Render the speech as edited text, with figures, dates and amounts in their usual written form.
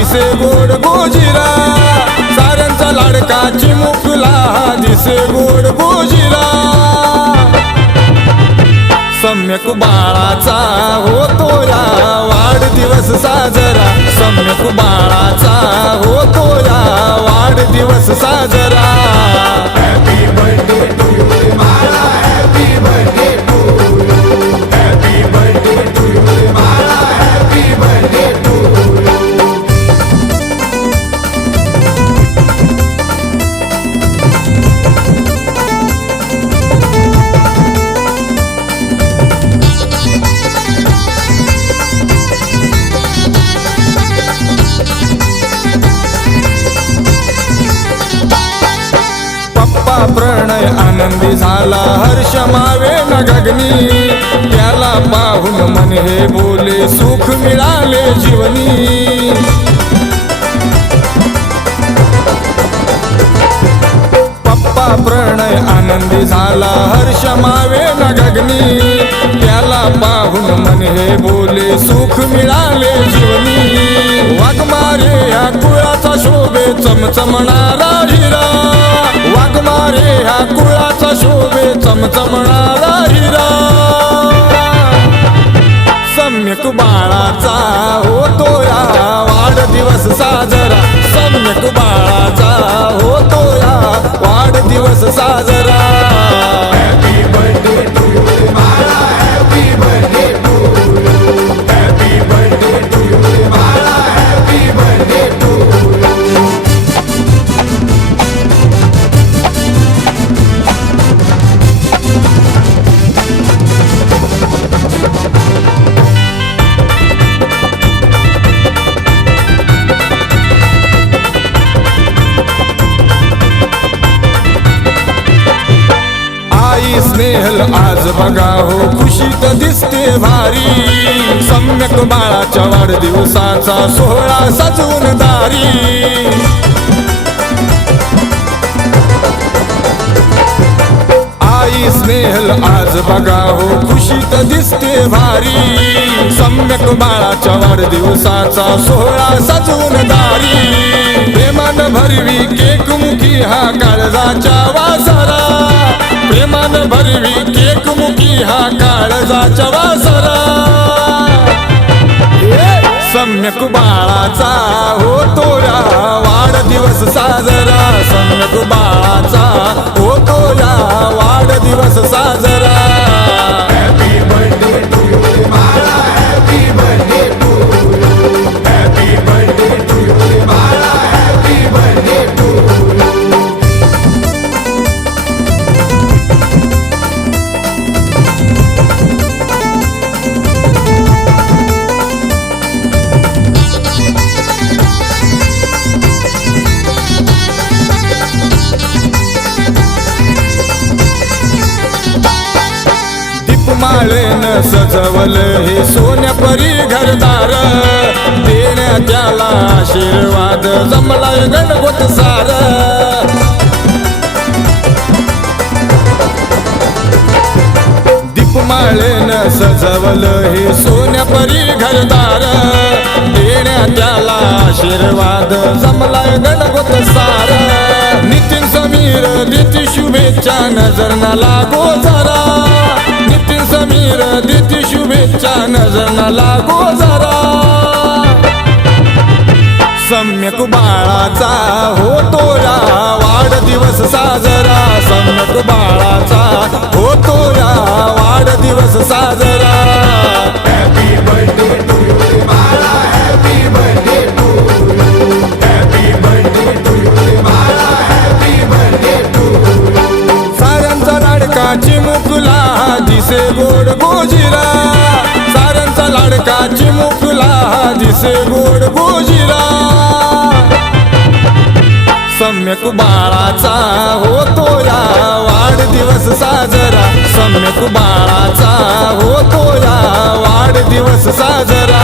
दिसे गोड गोजिरा, साऱ्यांचा लाडका चिमुकला दिसे गोड गोजिरा. सम्यक बाळाचा होतो या वाढदिवस साजरा, सम्यक बाळाचा होतो या वाढदिवस साजरा. हॅपी बर्थडे टू यू बाळा, happy birthday to you, happy birthday to you बाळा, हॅपी बर्थडे टू यू. प्रणय आनंदी झाला, हर्ष मावे न गगनी, त्याला पाहून मन हे बोले सुख मिळाले जीवनी. पप्पा प्रणय आनंदी झाला, हर्ष मावे न गगनी, त्याला पाहून मन हे बोले सुख मिळाले जीवनी. वाघमारे या कुळाचा शोभे चमचमणारा हिरा, वाघमारे ह्या कुळाचा शोभे चमचमणारा हिरा. सम्यक बाळाचा होतो या वाढदिवस साजरा, सम्यक बाळाचा होतो या वाढदिवस साजरा. हॅपी बर्थडे टू यू बाळा, happy birthday to you, happy birthday to you बाळा, happy birthday to you. Snehal आज बघा हो खुशीत दिसते भारी, सम्यक बाळाच्या वाढदिवसाचा सोहळा सजवून दारी. आई स्नेहल आज बघा हो खुशीत दिसते भारी, सम्यक बाळाच्या वाढदिवसाचा सोहळा सजवून दारी. प्रेमान भरवी केक मुखी हा काळजाच्या वासरा, प्रेमान भरवी केक मुखी हा काळजाच्या वासरा. सम्यक बाळाचा होतो या वाढदिवस साजरा, सम्यक बाळाचा होतो या वाढदिवस साजरा. हॅपी बर्थडे टू यू बाळा, happy birthday to you, happy birthday to you बाळा, हॅपी बर्थडे टू यू. माळेन सजवल हे सोन्यापरी घरदार, देण्या त्याला आशीर्वाद जमलाय गणगोत सार. दीपमाळेन सजवल हे सोन्यापरी घरदार, देण्या त्याला आशीर्वाद जमलाय गणगोत सार. नितीन समीर देती शुभेच्छा, नजर न लागो जरा, नितीन समीर देती शुभेच्छा, नजर न लागो जरा. सम्यक बाळाचा होतो या वाढदिवस साजरा, सम्यक बाळाचा होतो या वाढदिवस साजरा. हॅपी बर्थडे टू यू बाळा, happy birthday to you, happy birthday to you बाळा, हॅपी बर्थडे टू यू. साऱ्यांचा लाडका चिमुकला दिसे गोड गोजिरा, साऱ्यांचा लाडका चिमुकला दिसे गोड गोजिरा. सम्यक बाळाचा होतो या वाढदिवस साजरा, सम्यक बाळाचा होतो या वाढदिवस साजरा.